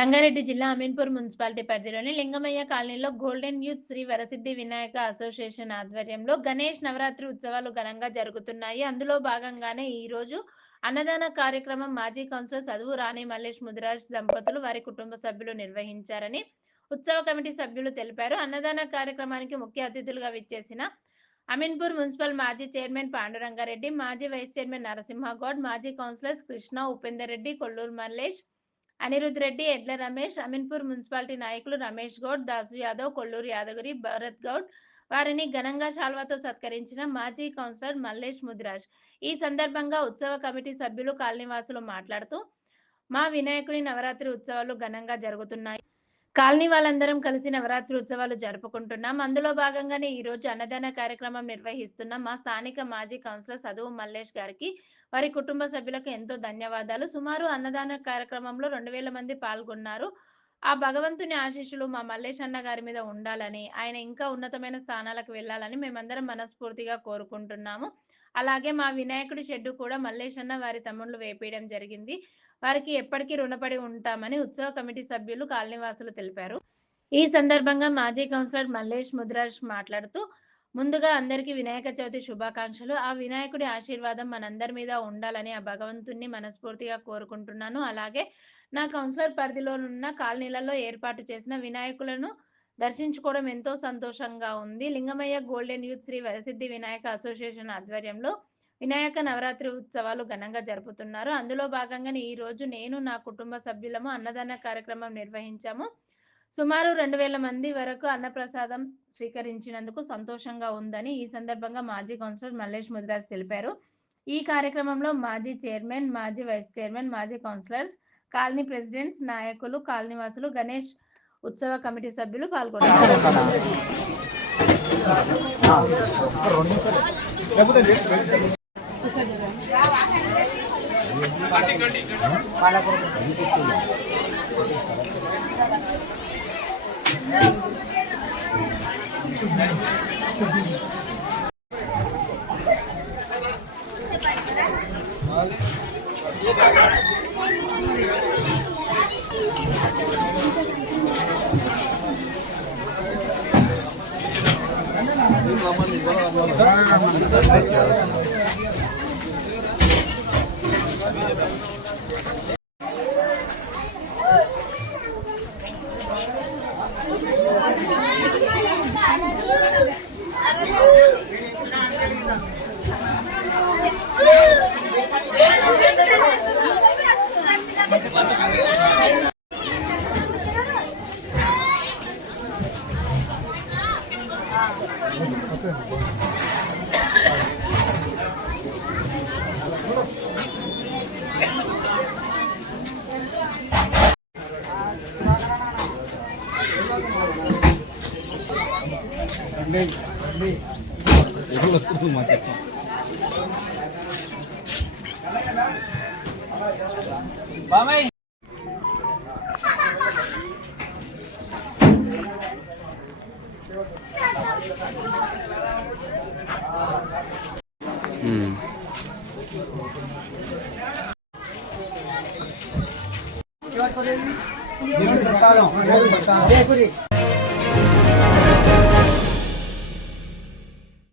సంగారెడ్డి జిల్లా అమీన్పూర్ మున్సిపాలిటీ పరిధిలోని లింగమయ్య కాలనీలో golden youth Sri Varasiddhi Vinayaka association ఆధ్వర్యంలో గణేష్ నవరాత్రి ఉత్సవాలు ఘనంగా జరుగుతున్నాయి. అందులో భాగంగానే ఈ రోజు అన్నదాన కార్యక్రమం మాజీ కౌన్సిలర్ చదువు రాణి మల్లేష్ ముదిరాజ్ దంపతులు వారి కుటుంబ సభ్యులు నిర్వహించారని ఉత్సవ కమిటీ సభ్యులు తెలిపారు. అన్నదాన కార్యక్రమానికి ముఖ్య అతిథులుగా విచ్చేసిన అమీన్పూర్ మున్సిపల్ మాజీ చైర్మన్ పాండురంగారెడ్డి, మాజీ వైస్ చైర్మన్ నరసింహగౌడ్, మాజీ కౌన్సిలర్స్ కృష్ణ, ఉపేందర్ రెడ్డి, కొల్లూరు మల్లేష్, అనిరుద్ రెడ్డి, ఎడ్ల రమేష్, అమీన్పూర్ మున్సిపాలిటీ నాయకులు రమేష్ గౌడ్, దాసు యాదవ్, కొల్లూరు యాదగిరి, భరత్ గౌడ్ వారిని ఘనంగా శాల్వాతో సత్కరించిన మాజీ కౌన్సిలర్ మల్లేష్ ముదిరాజ్. ఈ సందర్భంగా ఉత్సవ కమిటీ సభ్యులు కాలనీవాసులు మాట్లాడుతూ మా వినాయకుని నవరాత్రి ఉత్సవాలు ఘనంగా జరుగుతున్నాయి. కాలనీ వాళ్ళందరం కలిసి నవరాత్రి ఉత్సవాలు జరుపుకుంటున్నాం. అందులో భాగంగానే ఈ రోజు అన్నదాన కార్యక్రమం నిర్వహిస్తున్నాం. మా స్థానిక మాజీ కౌన్సిలర్ చదువు మల్లేష్ గారికి, వారి కుటుంబ సభ్యులకు ఎంతో ధన్యవాదాలు. సుమారు అన్నదాన కార్యక్రమంలో 2000 మంది పాల్గొన్నారు. ఆ భగవంతుని ఆశీస్సులు మా మల్లేష్ అన్న గారి మీద ఉండాలని, ఆయన ఇంకా ఉన్నతమైన స్థానాలకు వెళ్ళాలని మేమందరం మనస్ఫూర్తిగా కోరుకుంటున్నాము. అలాగే మా వినాయకుడి షెడ్డు కూడా మల్లేష్ అన్న వారి తమ్ముళ్ళు వేపేయడం జరిగింది. వారికి ఎప్పటికీ రుణపడి ఉంటామని ఉత్సవ కమిటీ సభ్యులు కాలనీవాసులు తెలిపారు. ఈ సందర్భంగా మాజీ కౌన్సిలర్ మల్లేష్ ముదిరాజ్ మాట్లాడుతూ ముందుగా అందరికీ వినాయక చవితి శుభాకాంక్షలు. ఆ వినాయకుడి ఆశీర్వాదం మనందరి మీద ఉండాలని ఆ భగవంతుణ్ణి మనస్ఫూర్తిగా కోరుకుంటున్నాను. అలాగే నా కౌన్సిలర్ పరిధిలోనున్న కాలనీలలో ఏర్పాటు చేసిన వినాయకులను దర్శించుకోవడం ఎంతో సంతోషంగా ఉంది. Lingamayya golden youth Sri Varasiddhi Vinayaka association ఆధ్వర్యంలో వినాయక నవరాత్రి ఉత్సవాలు ఘనంగా జరుపుతున్నారు. అందులో భాగంగానే ఈ రోజు నేను నా కుటుంబ సభ్యులము అన్నదాన కార్యక్రమం నిర్వహించాము. సుమారు 2000 మంది వరకు అన్నప్రసాదం స్వీకరించినందుకు సంతోషంగా ఉందని ఈ సందర్భంగా మాజీ కౌన్సిలర్ మల్లేష్ ముదిరాజ్ తెలిపారు. ఈ కార్యక్రమంలో మాజీ చైర్మన్, మాజీ వైస్ చైర్మన్, మాజీ కౌన్సిలర్స్, కాలనీ ప్రెసిడెంట్స్, నాయకులు, కాలనీవాసులు, గణేష్ ఉత్సవ కమిటీ సభ్యులు పాల్గొన్నారు. బాబాయ్ ప్రసాదం